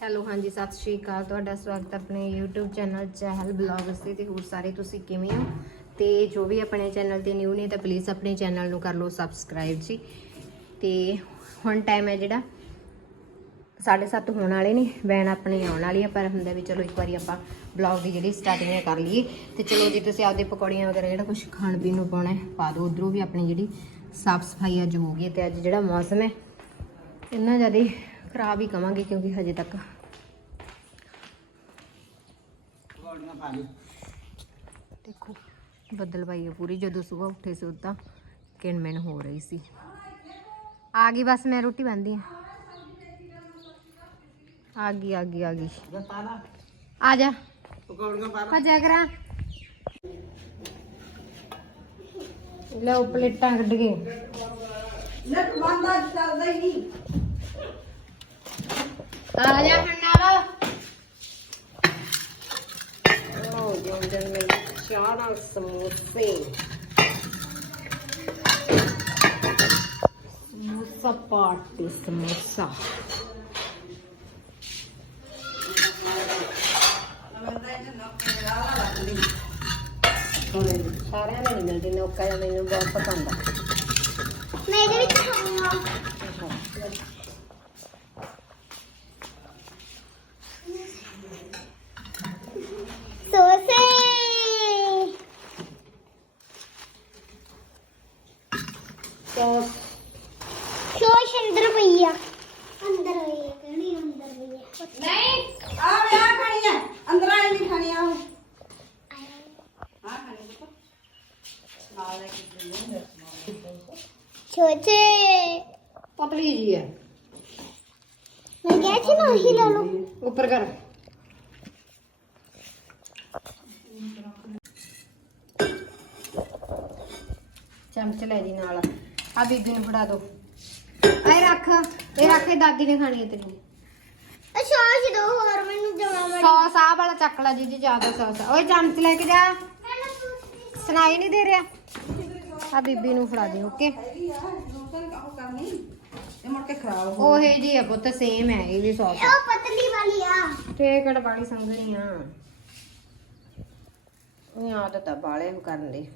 Hello, ਹਾਂਜੀ, ਸਤਿ ਸ਼੍ਰੀ ਅਕਾਲ। ਤੁਹਾਡਾ ਸਵਾਗਤ ਆਪਣੇ YouTube ਚੈਨਲ ਚਹਿਲ ਬਲੌਗਸ ਤੇ ਤੇ ਹੋਰ ਸਾਰੇ ਤੁਸੀਂ ਕਿਵੇਂ ਹੋ? ਤੇ ਜੋ ਵੀ ਆਪਣੇ ਚੈਨਲ ਤੇ ਨਿਊ ਨੇ ਤਾਂ ਪਲੀਜ਼ ਆਪਣੇ ਚੈਨਲ ਨੂੰ ਕਰ ਲਓ ਸਬਸਕ੍ਰਾਈਬ ਜੀ। ਤੇ ਹੁਣ ਟਾਈਮ ਹੈ ਜਿਹੜਾ 7:30 ਹੋਣ ਵਾਲੇ ਨੇ, ਵੈਨ ਆਪਣੀ ਆਉਣ ਵਾਲੀ ਆ, ਪਰ ਹੁੰਦਾ ਵੀ ਚਲੋ ਇੱਕ ਵਾਰੀ ਆਪਾਂ ਬਲੌਗ ਦੀ ਜਿਹੜੀ ਸਟਾਰਟਿੰਗ ਹੈ ਕਰ ਲਈਏ। ਤੇ ਚਲੋ ਜੀ, ਤੁਸੀਂ ਆਪਦੇ ਪਕੌੜੀਆਂ ਵਗੈਰਾ ਜਿਹੜਾ ਕੁਝ ਖਾਣ ਪੀਣ ਨੂੰ ਪਾਉਣਾ ਹੈ, ਪਾ ਦਿਓ। ਉਧਰੋਂ ਵੀ ਆਪਣੀ ਜਿਹੜੀ ਸਾਫ਼ ਸਫ਼ਾਈ ਅੱਜ ਹੋ ਗਈ ਹੈ ਤੇ ਅੱਜ ਜਿਹੜਾ ਮੌਸਮ ਹੈ, ਇੰਨਾ ਜ਼ਿਆਦਾ ਖਰਾਬ ਹੀ ਕਵਾਂਗੇ ਕਿਉਂਕਿ ਹਜੇ ਤੱਕ। ਦੇਖੋ ਬੱਦਲ ਪਾਈ ਹੈ ਪੂਰੀ ਜਦੋਂ ਸਵੇਰ ਉੱਠੇ ਸੀ ਉਦਾਂ ਕਿਣਮਿਣ ਹੋ ਰਹੀ ਸੀ। ਆ ਗਈ ਬਸ ਮੈਂ ਰੋਟੀ ਬੰਦੀ ਆ। ਆ ਗਈ ਆ ਗਈ ਆ ਗਈ। ਆ ਜਾ। ਭੱਜਿਆ ਕਰਾਂ ਲੈ। ਉਹ ਪਲੇਟਾਂ ਕੱਢ ਕੇ। ਆ ਜਾ ਹੰਨਾਲ ਓ ਜੰਜਨ ਮੇ ਚਾਹ ਨਾਲ ਸਮੋਸੇ। ਸਮੋਸਾ ਪਾਰਟੀ ਸਮੋਸਾ। ਸਾਰਿਆਂ ਨਹੀਂ ਮਿਲਦੇ ਨੌਕਾ ਮੈਨੂੰ ਬਹੁਤ ਪਸੰਦ ਆ। ਮੇਰੇ ਵਿੱਚ ਖਾਊਂਗਾ ਸੋਸੇ ਸੌਸ ਸ਼ੋਸ਼ ਪਈ ਆ। ਅੰਦਰ ਪਈ ਆ ਕਿਹੜੀ ਅੰਦਰ ਪਈ ਆ। ਨਹੀਂ ਆ ਵੇ ਆ ਖਾਣੀ ਆ। ਅੰਦਰ ਆਏ ਨਹੀਂ ਖਾਣੀ ਆ ਆ ਖਾਣੀ ਪੁੱਤ। ਨਾਲ ਲੈ ਕੇ ਪਤਲੀ ਜੀ ਹੈ ਮੈਂ ਕਿਹਾ ਸੀ ਨਾ ਉਹੀ ਲੈ ਲਓ। ਉੱਪਰ ਕਰ। ਚਮਚ ਲੈ ਜੀ ਨਾਲ। ਆ ਬੀਬੀ ਨੂੰ ਫੜਾ ਦੋ। ਐ ਰੱਖ ਇਹ ਰੱਖ ਇਹ ਦਾਦੀ ਨੇ ਖਾਣੀ ਹੈ ਤੇਰੀ ਆ ਸ਼ੋਸ਼ ਦੋ ਹੋਰ ਮੈਨੂੰ ਜਮਾ ਮੜੀ ਸੌਸ ਆਹ ਵਾਲਾ ਚੱਕ ਲੈ ਜੀ ਜੀ ਜ਼ਿਆਦਾ ਸੌਸ ਓਏ ਚਮਚ ਲੈ ਕੇ ਜਾ। ਸੁਣਾਈ ਨਹੀਂ ਦੇ ਰਿਹਾ। ਆ ਬੀਬੀ ਨੂੰ ਫੜਾ ਦੇ ਓਕੇ? ਉਹ ਇਹ ਕੇ ਜੀ ਆ ਪੁੱਤ ਸੇਮ ਹੈ ਇਹ ਵੀ ਸੌਸ ਉਹ ਪਤਲੀ ਵਾਲੀ ਆ। ਤੇ ਕਿਹੜਾ ਬਾਲੀ ਸੰਗਣੀ ਆ। ਇਹ ਆਦਤ ਆ ਬਾਲੇ ਕਰਨ ਦੀ।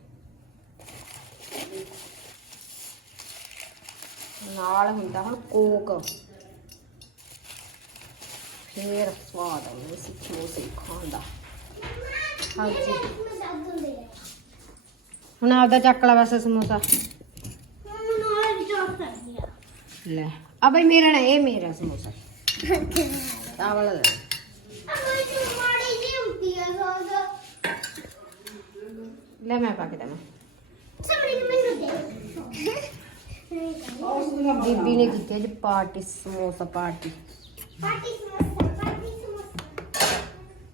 ਨਾਲ ਹੁੰਦਾ ਹੁਣ ਕੋਕ। ਫੇਰ ਸਵਾਦ ਆਉਂਦਾ ਸੀ ਸਮੋਸੇ ਖਾਣ ਦਾ। ਹਾਂਜੀ। ਹੁਣ ਆਪਦਾ ਚੱਕ ਲਾ ਬਸ ਸਮੋਸਾ। ਲੈ, ਆ ਬਈ ਮੇਰਾ ਨਾ, ਇਹ ਮੇਰਾ ਸਮੋਸਾ। ਆ ਵਾਲਾ ਲੈ। ਲੈ ਮੈਂ ਪਾ ਕੇ ਦੇਵਾਂ। ਸਮੜੀ ਨੂੰ ਮੈਨੂੰ ਦੇ ਬੀਬੀ ਨੇ ਕੀਤੀ ਅੱਜ party samosa party party samosa party samosa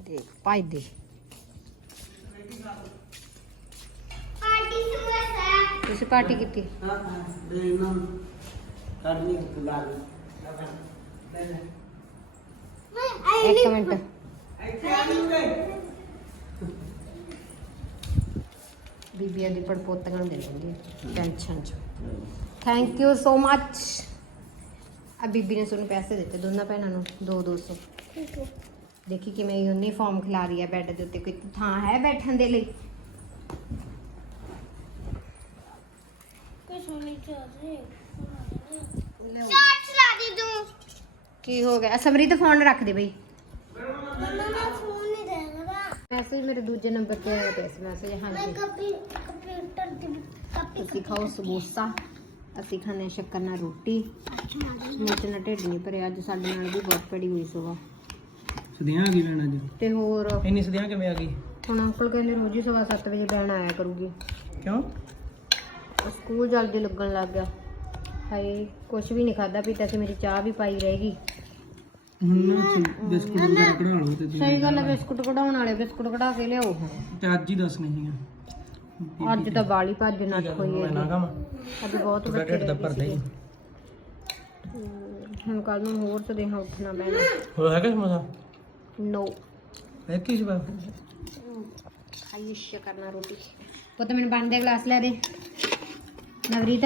ਦੇਖ ਭਾਈ ਦੇ ਪਾਰਟੀ ਸਮੋਸਾ ਤੁਸੀਂ ਪਾਰਟੀ ਕੀਤੀ ਹਾਂ ਹਾਂ ਦੇ ਨਾ ਕਰਨੀ ਕੁਲਾਲ ਮੈਂ ਆਈ ਇੱਕ ਮਿੰਟ ਬੀਬੀ ਦੀ ਪੜਪੋਤੀਆਂ ਨੂੰ ਦੇ ਦਿੰਦੀ ਟੈਨਸ਼ਨ ਚ। ਥੈਂਕ ਯੂ ਸੋ ਮੱਚ ਆ ਬੀਬੀ ਨੇ ਤੁਹਾਨੂੰ ਪੈਸੇ ਦਿੱਤੇ ਦੋਨਾਂ ਭੈਣਾਂ ਨੂੰ 2 200 ਦੇਖੀ ਕਿਵੇਂ ਯੂਨੀਫਾਰਮ ਖਿਲਾ ਰਹੀ ਹੈ ਬੈੱਡ ਦੇ ਉੱਤੇ ਕੋਈ ਥਾਂ ਹੈ ਬੈਠਣ ਦੇ ਲਈ? ਕੋਈ ਸੋਨੀ ਚਾਹਦੇ ਸ਼ਾਰਟਸ ਲਾ ਦੇ ਤੂੰ। ਕੀ ਹੋ ਗਿਆ? ਸਮਰੀਤ ਫੋਨ ਰੱਖ ਦੇ ਬਈ ਮਮਾ ਮੈਂ ਫੋਨ ਨਹੀਂ ਦੇਣਾ ਮੈਸੇਜ ਮੇਰੇ ਦੂਜੇ ਨੰਬਰ ਤੇ ਆਇਆ ਪਿਆ ਸੀ ਮੈਸੇਜ ਹਾਂਜੀ। ਕਾਪੀ ਕੰਪਿਊਟਰ ਦੀ ਕਾਪੀ ਤੁਸੀਂ ਖਾਓ ਸਮੋਸਾ ਅਸੀਂ ਖਾਣੇ ਸ਼ੱਕਰ ਨਾਲ ਰੋਟੀ। ਮੁੱਚ ਨਾਲ ਢਿੱਡ ਨਹੀਂ ਭਰਿਆ ਅੱਜ ਸਾਡੇ ਨਾਲ ਵੀ ਬਹੁਤ ਪੜੀ ਹੋਈ ਸੁਬਾ ਸਦੀਆਂ ਆ ਗਈ ਲੈਣ ਅੱਜ? ਤੇ ਹੋਰ? ਇੰਨੀ ਸਦੀਆਂ ਕਿਵੇਂ ਆ ਗਈ? ਹੁਣ ਅੰਕਲ ਕਹਿੰਦੇ ਰੋਜ਼ ਹੀ ਸਵਾ 7 ਵਜੇ ਬੈਣ ਆਇਆ ਕਰੂਗੀ। ਕਿਉਂ? ਸਕੂਲ ਜਲਦੀ ਲੱਗਣ ਲੱਗ ਗਿਆ। ਹਾਏ ਕੁਝ ਵੀ ਨਹੀਂ ਖਾਦਾ ਪੀਤਾ ਸੀ ਮੇਰੀ ਚਾਹ ਵੀ ਪਾਈ ਰਹੇਗੀ ਹੁਣ ਨਾ ਬਿਸਕੁਟ ਵਗੈਰਾ ਕਢਾ ਲਓ ਤੇ ਸਹੀ ਗੱਲ ਹੈ ਬਿਸਕੁਟ ਕਢਾਉਣ ਵਾਲੇ ਬਿਸਕੁਟ ਕਢਾ ਕੇ ਲਿਆਓ ਹੁਣ ਤੇ ਅੱਜ ਹੀ ਦੱਸ ਨਹੀਂ ਆ ਅੱਜ ਤਾਂ ਬਾਲੀ ਭੱਜ ਨੱਠ ਹੋਈ? ਹੈ ਨਾ ਕੰਮ ਅੱਜ ਬਹੁਤ ਬੱਚੇ ਢਿੱਡ ਰਹਿ ਭਰਦਾ ਹੀ ਹੁਣ ਕੱਲ ਨੂੰ ਹੋਰ ਤੇ ਦੇਹਾਂ ਉੱਠਣਾ ਪੈਣਾ। ਹੋਰ ਹੈਗਾ ਸਮੋਸਾ? ਨੋ ਹੈ ਕੀ ਸੀ ਬਾਪ ਖਾਈਏ ਕਰਨਾ ਰੋਟੀ। ਪੁੱਤ ਮੈਨੂੰ ਬੰਦੇ ਗਲਾਸ ਲੈ ਦੇ। ਨਵਰੀਤ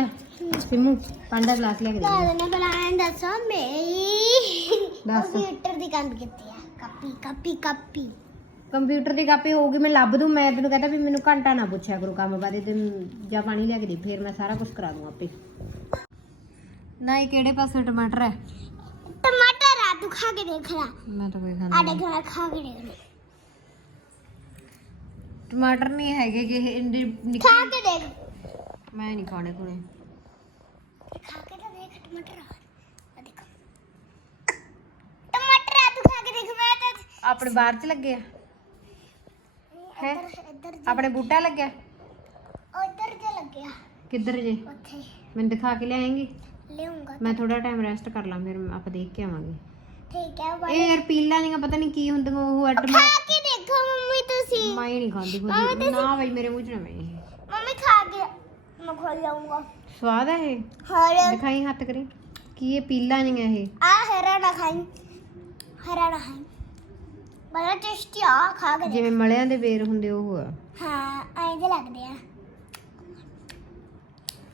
ਸਿਮੂ ਪਾਂਡਾ ਗਲਾਸ ਲੈ ਕੇ ਦੇ। ਦਾਦਾ ਨੇ ਬੁਲਾਇਆ ਦੱਸੋ ਮੇਰੀ। ਦੱਸ। ਕੰਪਿਊਟਰ ਦੀ ਕੰਮ ਕੀਤੀ ਆ। Copy copy copy. ਕੰਪਿਊਟਰ ਦੀ ਕਾਪੀ ਹੋਊਗੀ ਮੈਂ ਲੱਭ ਦੂੰ। ਮੈਂ ਤੈਨੂੰ ਕਹਿੰਦਾ ਵੀ ਮੈਨੂੰ ਘੰਟਾ ਨਾ ਪੁੱਛਿਆ ਕਰੋ ਕੰਮ ਬਾਰੇ ਤੇ ਜਾਂ ਪਾਣੀ ਲੈ ਕੇ ਦੇ ਫਿਰ ਮੈਂ ਸਾਰਾ ਕੁਝ ਕਰਾ ਦੂੰ ਆਪੇ। ਨਾ ਇਹ ਕਿਹੜੇ ਪਾਸੇ ਟਮਾਟਰ ਹੈ? ਟਮਾਟਰ ਆ ਤੂੰ ਖਾ ਕੇ ਦੇਖ ਲੈ। ਮੈਂ ਤਾਂ ਕੋਈ ਆ ਖਾਂਦਾ ਦੇਖ ਲੈ ਖਾ ਕੇ ਦੇਖ ਲੈ। ਟਮਾਟਰ ਨਹੀਂ ਹੈਗੇ ਕਿ ਇਹ ਨਿੱਕੇ ਖਾ ਕੇ ਦੇਖ। ਮੈਂ ਨਹੀਂ ਖਾਣੇ ਕੋਲੇ ਖਾ ਕੇ ਤਾਂ ਦੇਖ ਟਮਾਟਰ ਆ ਤੂੰ ਖਾ ਕੇ ਦੇਖ ਮੈਂ ਤਾਂ ਆਪਣੇ ਬਾਹਰ ਚ ਲੱਗੇ ਆ? ਹੈ? ਇੱਧਰ ਇੱਧਰ ਆਪਣੇ ਬੂਟਾ ਲੱਗਿਆ? ਉੱਧਰ ਜੇ ਲੱਗਿਆ। ਕਿੱਧਰ ਜੇ? ਉੱਥੇ। ਮੈਨੂੰ ਦਿਖਾ ਕੇ ਲਿਆਏਂਗੀ? ਲਿਆਉਂਗਾ। ਮੈਂ ਥੋੜਾ ਟਾਈਮ ਰੈਸਟ ਕਰ ਲਾਂ ਫਿਰ ਆਪਾਂ ਦੇਖ ਕੇ ਆਵਾਂਗੇ। ਠੀਕ ਹੈ ਇਹ ਬੜੇ ਯਾਰ ਪੀਲਾ ਨਹੀਂ ਪਤਾ ਨਹੀਂ ਕੀ ਹੁੰਦੀਆਂ ਉਹ ਖਾ ਟਮਾਟਰ ਕੇ ਦੇਖੋ ਮੰਮੀ ਤੁਸੀਂ। ਮੈਂ ਨਹੀਂ ਖਾਂਦੀ ਕੋਈ ਨਾ ਬਈ ਮੇਰੇ ਮੂੰਹ ਚ ਨਾ ਇਹ। ਮੰਮੀ ਖਾ ਕੇ ਮੈਂ ਖੋਲ ਲਾਉਂਗਾ ਸਵਾਦ ਹੈ ਇਹ? ਹੋਰ? ਦਿਖਾਈ ਹੱਥ ਕਰੀ। ਕੀ ਇਹ ਪੀਲਾ ਨਹੀਂ ਹੈ ਇਹ? ਆ ਹਰਾ ਨਾ ਖਾਈ। ਹਰਾ ਨਾ ਖਾਈ। ਬੜਾ ਟੇਸਟੀ ਆ ਖਾ ਕੇ ਦੇਖ। ਜਿਵੇਂ ਮਲਿਆਂ ਦੇ ਬੇਰ ਹੁੰਦੇ ਉਹ ਆ। ਹਾਂ ਐਂ ਲੱਗਦੇ ਆ।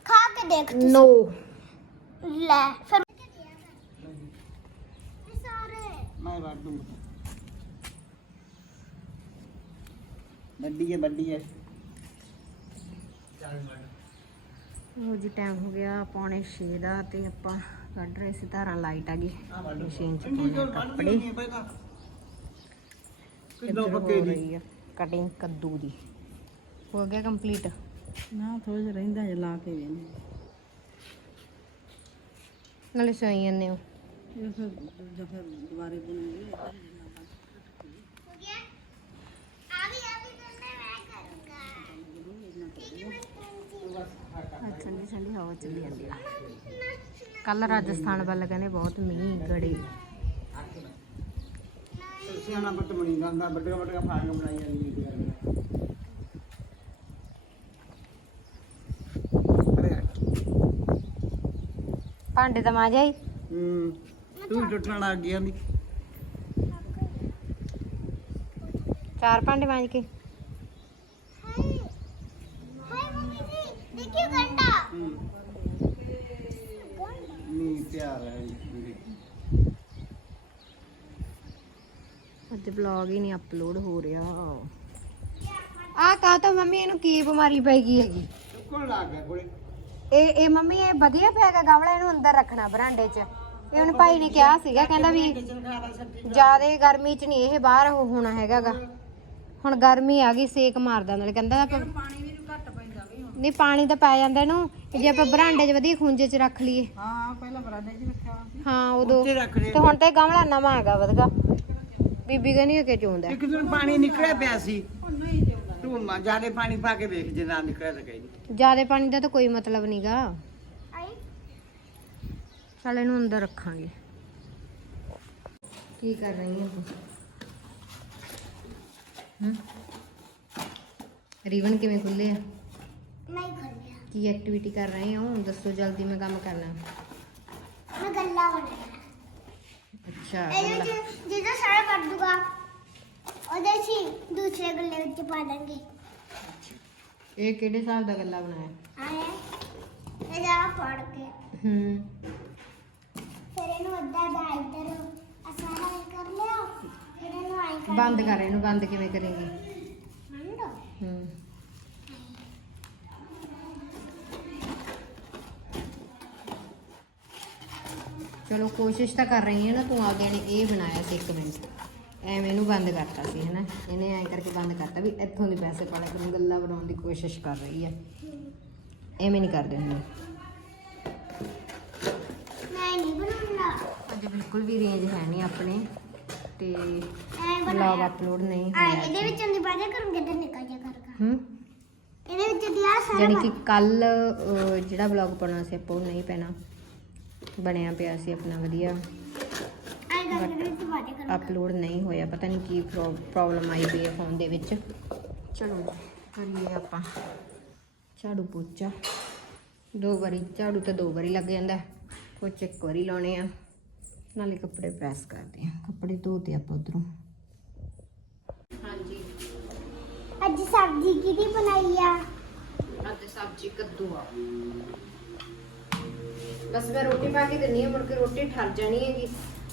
ਖਾ ਕੇ ਦੇਖ ਤੂੰ ਨੋ। ਲੈ ਫਿਰ ਸਾਰੇ। ਮੈਂ ਵੜ ਦੂੰਗਾ। ਵੱਡੀ ਹੈ ਵੱਡੀ ਹੈ। ਉਹ ਜੀ ਟਾਈਮ ਹੋ ਗਿਆ ਪੌਣੇ 6 ਦਾ ਤੇ ਆਪਾਂ ਕੱਢ ਰਹੇ ਸੀ ਧਾਰਾਂ ਲਾਈਟ ਆ ਗਈ। ਮਸ਼ੀਨ ਚ ਪਾਉਣੇ ਆ ਕੱਪੜੇ। ਕਿੱਦਾਂ ਪੱਕੇ ਦੀ ਕਟਿੰਗ ਕੱਦੂ ਦੀ। ਹੋ ਗਿਆ ਕੰਪਲੀਟ ਨਾ ਥੋੜਾ ਜਿਹਾ ਰਹਿੰਦਾ ਜੇ ਲਾ ਕੇ ਵੇਨੇ ਨਾਲੇ ਸੋਈ ਜਾਂਦੇ ਹੋ। ਇਹ ਫਿਰ ਜਫਰ ਦੁਬਾਰੇ ਬਣਾਉਂਗੇ ਹੋ ਗਿਆ? ਆ ਵੀ ਆ ਵੀ ਕਰਨਾ ਮੈਂ ਕਰੂੰਗਾ। ਠੀਕ ਹੈ ਮੈਂ ਕਰੂੰਗੀ ਅੱਛਾ ਜੀ ਠੰਡੀ ਹਵਾ ਚੱਲੀ ਜਾਂਦੀ ਆ। ਕੱਲ ਰਾਜਸਥਾਨ ਵੱਲ ਕਹਿੰਦੇ ਬਹੁਤ ਮੀਂਹ ਗੜੇ ਸਿਆਣਾ ਬੱਟ ਬਣਾਈ ਜਾਂਦੀ ਭਾਂਡੇ ਤਾਂ ਮਾਜਾ ਹੀ। ਹੂੰ ਤੂੰ ਟੁੱਟਣ ਲੱਗ ਗਈ ਆਂਦੀ। ਚਾਰ ਭਾਂਡੇ ਮਾਂਜ ਕੇ ਹਾਏ ਹਾਏ ਮੰਮੀ ਜੀ ਦੇਖਿਓ ਘੰਟਾ ਹੂੰ ਨੀ ਪਿਆਰ ਹੈ ਮੇਰੇ ਅੱਜ ਵਲੌਗ ਹੀ ਨਹੀਂ ਅਪਲੋਡ ਹੋ ਰਿਹਾ। ਆ ਕਾ ਤਾਂ ਮੰਮੀ ਇਹਨੂੰ ਕੀ ਬਿਮਾਰੀ ਪੈ ਗਈ ਹੈਗੀ? ਕੋਲ ਲੱਗ ਗਿਆ ਕੋਲੇ ਇਹ ਇਹ ਮੰਮੀ ਇਹ ਵਧੀਆ ਪਿਆ ਗਾ ਗਮਲਾ ਇਹਨੂੰ ਅੰਦਰ ਰੱਖਣਾ ਬਰਾਂਡੇ 'ਚ। ਇਹ ਹੁਣ ਭਾਈ ਨੇ ਕਿਹਾ ਸੀਗਾ ਕਹਿੰਦਾ ਵੀ ਜਿਆਦੇ ਗਰਮੀ 'ਚ ਨਹੀਂ ਇਹ ਬਾਹਰ ਉਹ ਹੋਣਾ ਹੈਗਾਗਾ। ਹੁਣ ਗਰਮੀ ਆ ਗਈ ਸੇਕ ਮਾਰਦਾ ਨਾਲੇ ਕਹਿੰਦਾ ਆਪਾਂ ਨਹੀਂ ਪਾਣੀ ਤਾਂ ਪੈ ਜਾਂਦਾ ਇਹਨੂੰ ਤੇ ਜੇ ਆਪਾਂ ਬਰਾਂਡੇ 'ਚ ਵਧੀਆ ਖੁੰਝੇ 'ਚ ਰੱਖ ਲਈਏ। ਹਾਂ ਪਹਿਲਾਂ ਬਰਾਡੇ 'ਚ ਰੱਖਿਆ ਵਾ। ਹਾਂ ਉਦੋਂ। ਤੇ ਹੁਣ ਤਾਂ ਗਮਲਾ ਨਵਾਂ ਹੈਗਾ ਵਧਗਾ। ਬੀਬੀ ਕਹਿੰਦੀ ਕਿ ਚੋਂਦਾ ਇੱਕ ਦਿਨ ਪਾਣੀ ਨਿਕਲਿਆ ਪਿਆ ਸੀ। ਤੂੰ ਮਾ ਜਿਆਦੇ ਪਾਣੀ ਪਾ ਕੇ ਦੇਖ ਜੇ ਨਾ ਨਿਕਲਿਆ ਤਾਂ ਕਹੀ ਜਿਆਦੇ ਪਾਣੀ ਦਾ ਤਾਂ ਕੋਈ ਮਤਲਬ ਨਹੀਂਗਾ ਚੱਲ ਇਹਨੂੰ ਅੰਦਰ ਰੱਖਾਂਗੇ। ਕੀ ਕਰ ਰਹੀ ਹੈ ਤੂੰ? ਹਮ ਰੀਵਨ ਕਿਵੇਂ ਖੁੱਲੇ ਆ? ਮੈਂ ਖੋਲਿਆ ਕੀ ਐਕਟੀਵਿਟੀ ਕਰ ਰਹੇ ਹੋ? ਦੱਸੋ ਜਲਦੀ ਮੈਂ ਕੰਮ ਕਰਨਾ। ਮੈਂ ਗੱਲਾ ਬਣਾਇਆ ਅੱਛਾ ਇਹਦੇ ਵਿੱਚ ਜਿਹਦਾ ਸਾਰਾ ਕੱਢ ਦੂਗਾ ਉਹਦੇ ਸੀ ਦੂਸਰੇ ਗੱਲੇ ਵਿੱਚ ਪਾ ਦਾਂਗੇ। ਇਹ ਕਿਹੜੇ ਹਿਸਾਬ ਦਾ ਗੱਲਾ ਬਣਾਇਆ? ਆਏ ਇਹਦਾ ਫੜ ਕੇ। ਹੂੰ। ਫਿਰ ਇਹਨੂੰ ਅੱਧਾ ਦਾ ਇੱਧਰ ਅਸਾਰਾ ਕਰ ਲਿਆ ਫਿਰ ਇਹਨੂੰ ਆਈ ਕਰ ਬੰਦ ਕਰ ਇਹਨੂੰ ਬੰਦ ਕਿਵੇਂ ਕਰੇਂਗੀ? ਮੰਡੋ ਹੂੰ। ਚਲੋ ਕੋਸ਼ਿਸ਼ ਤਾਂ ਕਰ ਰਹੀ ਹੈ ਨਾ ਤੂੰ ਆਪਦੇ ਨੇ ਇਹ ਬਣਾਇਆ ਸੀ ਇੱਕ ਮਿੰਟ। ਐਵੇਂ ਇਹਨੂੰ ਬੰਦ ਕਰਤਾ ਸੀ ਹੈਨਾ? ਇਹਨੇ ਐਂ ਕਰਕੇ ਬੰਦ ਕਰਤਾ ਵੀ ਇੱਥੋਂ ਦੇ ਪੈਸੇ ਪਾਲੇ ਤੈਨੂੰ ਗੱਲਾਂ ਬਣਾਉਣ ਦੀ ਕੋਸ਼ਿਸ਼ ਕਰ ਰਹੀ ਹੈ ਐਵੇਂ ਨਹੀਂ ਕਰਦੇ ਹੁੰਦੇ। ਮੈਂ ਨਹੀਂ ਬਣਾਉਣਾ ਅੱਜ ਬਿਲਕੁਲ ਵੀ ਰੇਂਜ ਹੈ ਨਹੀਂ ਆਪਣੇ ਤੇ ਵਲੌਗ ਅਪਲੋਡ ਨਹੀਂ ਆ ਹੋਇਆ ਇਹਦੇ ਵਿੱਚੋਂ ਦੀ ਬਾਜਾ ਕਰੂੰਗੇ ਤੇ ਨਿਕਲ ਜਾ ਕਰਗਾ ਹੂੰ? ਇਹਦੇ ਵਿੱਚ ਦੀ ਆ ਸਾਰਾ ਯਾਨੀ ਕਿ ਕੱਲ ਜਿਹੜਾ ਵਲੌਗ ਪਾਉਣਾ ਸੀ ਆਪਾਂ ਉਹ ਨਹੀਂ ਪੈਣਾ। ਬਣਿਆ ਪਿਆ ਸੀ ਆਪਣਾ ਵਧੀਆ। ਅਪਲੋਡ ਨਹੀਂ ਹੋਇਆ ਪਤਾ ਨਹੀਂ ਕੀ ਪ੍ਰੋਬਲਮ ਆਈ ਪਈ ਹੈ ਫੋਨ ਦੇ ਵਿੱਚ। ਚਲੋ ਜੀ, ਕਰੀਏ ਆਪਾਂ। ਝਾੜੂ ਪੋਚਾ। ਦੋ ਵਾਰੀ ਝਾੜੂ ਤਾਂ ਦੋ ਵਾਰੀ ਲੱਗ ਜਾਂਦਾ। ਕੁਝ ਇੱਕ ਵਾਰੀ ਲਾਉਣੇ ਆ। ਨਾਲੇ ਕੱਪੜੇ ਪ੍ਰੈਸ ਕਰਦੇ ਆ। ਕੱਪੜੇ ਧੋਤੇ ਆਪਾਂ ਉਧਰੋਂ। ਹਾਂਜੀ। ਅੱਜ ਸਬਜ਼ੀ ਕਿਹਦੀ ਬਣਾਈ ਆ? ਅੱਜ ਸਬਜ਼ੀ ਕੱਦੂ ਆ। ਬਸ ਮੈਂ ਰੋਟੀ ਪਾ ਕੇ ਦਿੰਨੀ ਆ ਮੁੜ ਕੇ ਰੋਟੀ ਠਰ ਜਾਣੀ ਹੈਗੀ।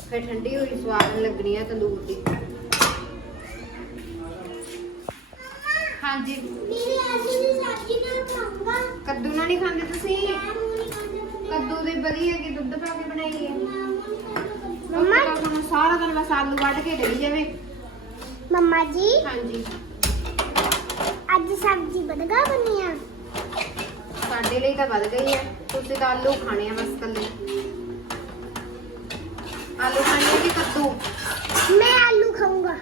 ਫਿਰ ਠੰਡੀ ਹੋਈ ਸਵਾਦ ਨੀ ਲੱਗਣੀ ਆ ਤੰਦੂਰ ਦੀ। ਹਾਂਜੀ। ਮੇਰੀ ਆਲੂ ਦੀ ਸਬਜ਼ੀ ਨਾਲ ਖਾਊਂਗਾ ਕੱਦੂ ਨਾਲ ਨਹੀਂ ਖਾਂਦੇ ਤੁਸੀਂ? ਕੱਦੂ ਦੀ ਵਧੀਆ ਹੈਗੀ ਦੁੱਧ ਪਾ ਕੇ ਬਣਾਈ ਹੈ ਮੰਮਾ ਹੁਣ ਸਾਰਾ ਦਿਨ ਬਸ ਆਲੂ ਵੱਢ ਕੇ ਦੇਈ ਜਾਵੇ। ਮੰਮਾ ਜੀ। ਹਾਂਜੀ। ਅੱਜ ਸਬਜ਼ੀ ਬਦਗਾ ਬਣੀ ਆ? ਸਾਡੇ ਲਈ ਤਾਂ ਵੱਧ ਗਈ ਹੈ। ਤੁਸੀਂ ਤਾਂ ਆਲੂ ਖਾਣੇ ਆ ਬਸ ਕੱਲੇ ਆਲੂ ਖਾਣੇ ਆ ਕਿ ਕੱਦੂ? ਮੈਂ ਆਲੂ ਖਾਊਂਗਾ।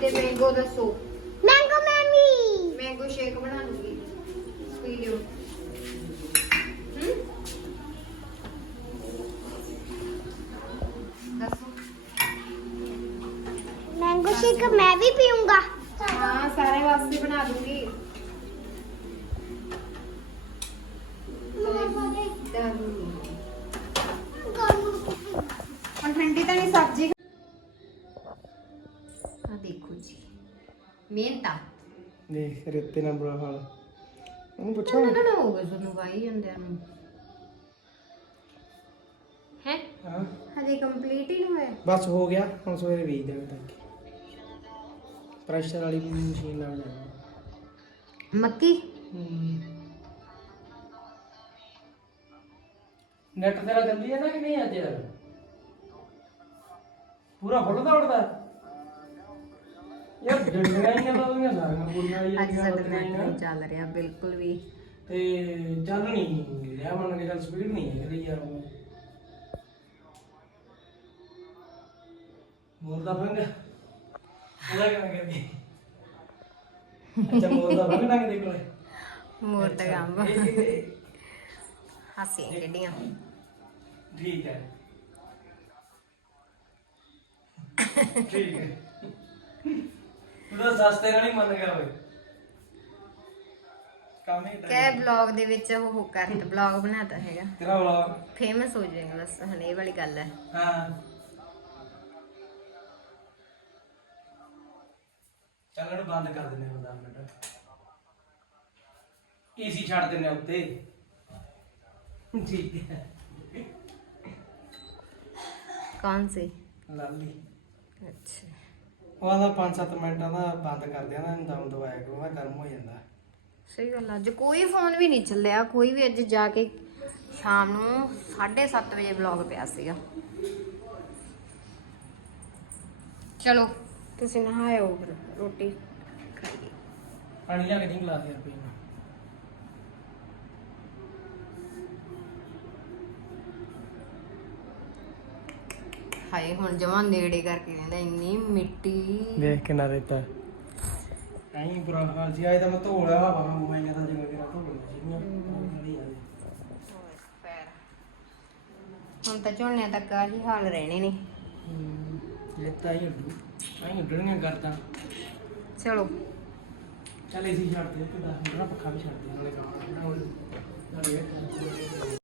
ਤੇ ਮੈਂਗੋ ਦੱਸੋ। ਮੈਂਗੋ ਸਬਜ਼ੀ ਆ ਦੇਖੋ ਜੀ ਮਿਹਨਤਾਂ ਦੇਖ ਰੇਤੇ ਨਾਲ ਬੁਰਾ ਹਾਲ। ਉਹਨੂੰ ਪੁੱਛੋ ਨਾ ਨਾ ਹੋ ਗਏ ਤੁਹਾਨੂੰ ਵਾਈ ਜਾਂਦਿਆਂ ਨੂੰ ਹੈ? ਹਾਂ। ਹਜੇ ਕੰਪਲੀਟ ਹੀ ਨਹੀਂ ਹੋਇਆ। ਬਸ ਹੋ ਗਿਆ ਹੁਣ ਸਵੇਰੇ ਵੇਚ ਦੇਣਾ ਤੱਕ ਪ੍ਰੈਸ਼ਰ ਵਾਲੀ ਮਸ਼ੀਨ ਨਾਲ ਜਾਣਾ ਮੱਕੀ? ਨੈਟ ਤੇਰਾ ਹੈ ਨਾ ਕਿ ਨਹੀਂ ਅੱਜ? ਪੂਰਾ ਫੁੱਲ ਦੌੜਦਾ ਯਾਰ ਡੰਡੀਆਂ ਹੀ ਆ ਉਹਦੀਆਂ ਸਾਰੀਆਂ ਬੋਲੀਆਂ ਹੀ ਅੱਜ ਸਾਡਾ ਨੈਟ ਨਹੀਂ ਚੱਲ ਰਿਹਾ ਬਿਲਕੁਲ ਵੀ। ਤੇ ਚੱਲ ਨਹੀਂ ਰਿਹਾ ਮੰਨ ਕੇ ਚੱਲ ਸਪੀਡ ਨਹੀਂ ਹੈ ਰਹੀ ਯਾਰ ਉਹ। ਮੋਰ ਦਾ ਫੰਗ ਉਹਦਾ ਕਿਵੇਂ ਕਰਦੀ ਅੱਛਾ ਮੋਰ ਦਾ ਫੰਗ ਟੰਗ ਦੇ ਕੋਲੇ। ਮੋਰ ਦਾ ਗੰਬ। ਹਾਸੀ ਕਿੱਡੀਆਂ ਠੀਕ ਹੈ। ਠੀਕ ਹੈ। ਉਹਦਾ ਸਸਤੇ ਨਾਲ ਹੀ ਮੰਨ ਗਿਆ ਓਏ। ਕੰਮ ਹੀ ਕੈ ਬਲੌਗ ਦੇ ਵਿੱਚ ਉਹ ਕਰਤ ਬਲੌਗ ਬਣਾਤਾ ਹੈਗਾ। ਤੇਰਾ ਵਾਲਾ ਫੇਮਸ ਹੋ ਜਾਏਗਾ ਬਸ ਹੁਣ ਇਹ ਵਾਲੀ ਗੱਲ ਹੈ। ਹਾਂ। ਚੱਲ ਇਹਨੂੰ ਬੰਦ ਕਰ ਦਿੰਦੇ ਹਾਂ 10 ਮਿੰਟ। ਏਸੀ ਛੱਡ ਦਿੰਦੇ ਹਾਂ ਉੱਤੇ। ਠੀਕ ਹੈ। ਕੌਣ ਸੀ? ਲਾਲੀ। ਅੱਛਾ। ਉਹਦਾ 5-7 ਮਿੰਟਾਂ ਦਾ ਬੰਦ ਕਰ ਦਿਆਂ ਨਾ ਦਮ ਦਵਾਇਆ ਕਰੋ ਉਹਦਾ ਗਰਮ ਹੋ ਜਾਂਦਾ। ਸਹੀ ਗੱਲ ਆ। ਅੱਜ ਕੋਈ ਫੋਨ ਵੀ ਨਹੀਂ ਚੱਲਿਆ ਕੋਈ ਵੀ ਅੱਜ ਜਾ ਕੇ ਸ਼ਾਮ ਨੂੰ 7:30 ਵਜੇ ਵਲੌਗ ਪਿਆ ਸੀਗਾ। ਚਲੋ ਤੁਸੀਂ ਨਹਾਇਓ ਫਿਰ ਰੋਟੀ ਖਾਈਏ। ਪਾਣੀ ਲਿਆ ਕੇ ਨਹੀਂ ਗਲਾਸ ਯਾਰ ਪੀਣਾ ਹਾਏ ਹੁਣ ਜਮਾ ਨੇੜੇ ਕਰਕੇ ਕਹਿੰਦਾ ਇੰਨੀ ਮਿੱਟੀ। ਦੇਖ ਕਿੰਨਾ ਰੇਤਾ ਐਂ ਬੁਰਾ ਹਾਲ ਸੀ ਆਏ ਤਾਂ ਮੈਂ ਧੋ ਲਿਆ ਹਵਾ ਮੈਂ ਮੋਬਾਈਲ ਦਾ ਜਿਵੇਂ ਕਿਰਾ ਧੋ ਲਿਆ ਸੀ ਮੈਂ ਹੁਣ ਤਾਂ ਝੋਨੇ ਤੱਕ ਆਹੀ ਹਾਲ ਰਹਿਣੇ ਨੇ। ਲੇਤਾ ਹੀ ਉੱਡੂ ਐਂ ਉੱਡਣੀਆਂ ਕਰਦਾ ਚਲੋ। ਚੱਲ ਏਸੀ ਛੱਡ ਦੇ ਤੇ 10 ਮਿੰਟ ਦਾ ਪੱਖਾ ਵੀ ਛੱਡ ਦੇ ਨਾਲੇ ਕੰਮ ਨਾਲੇ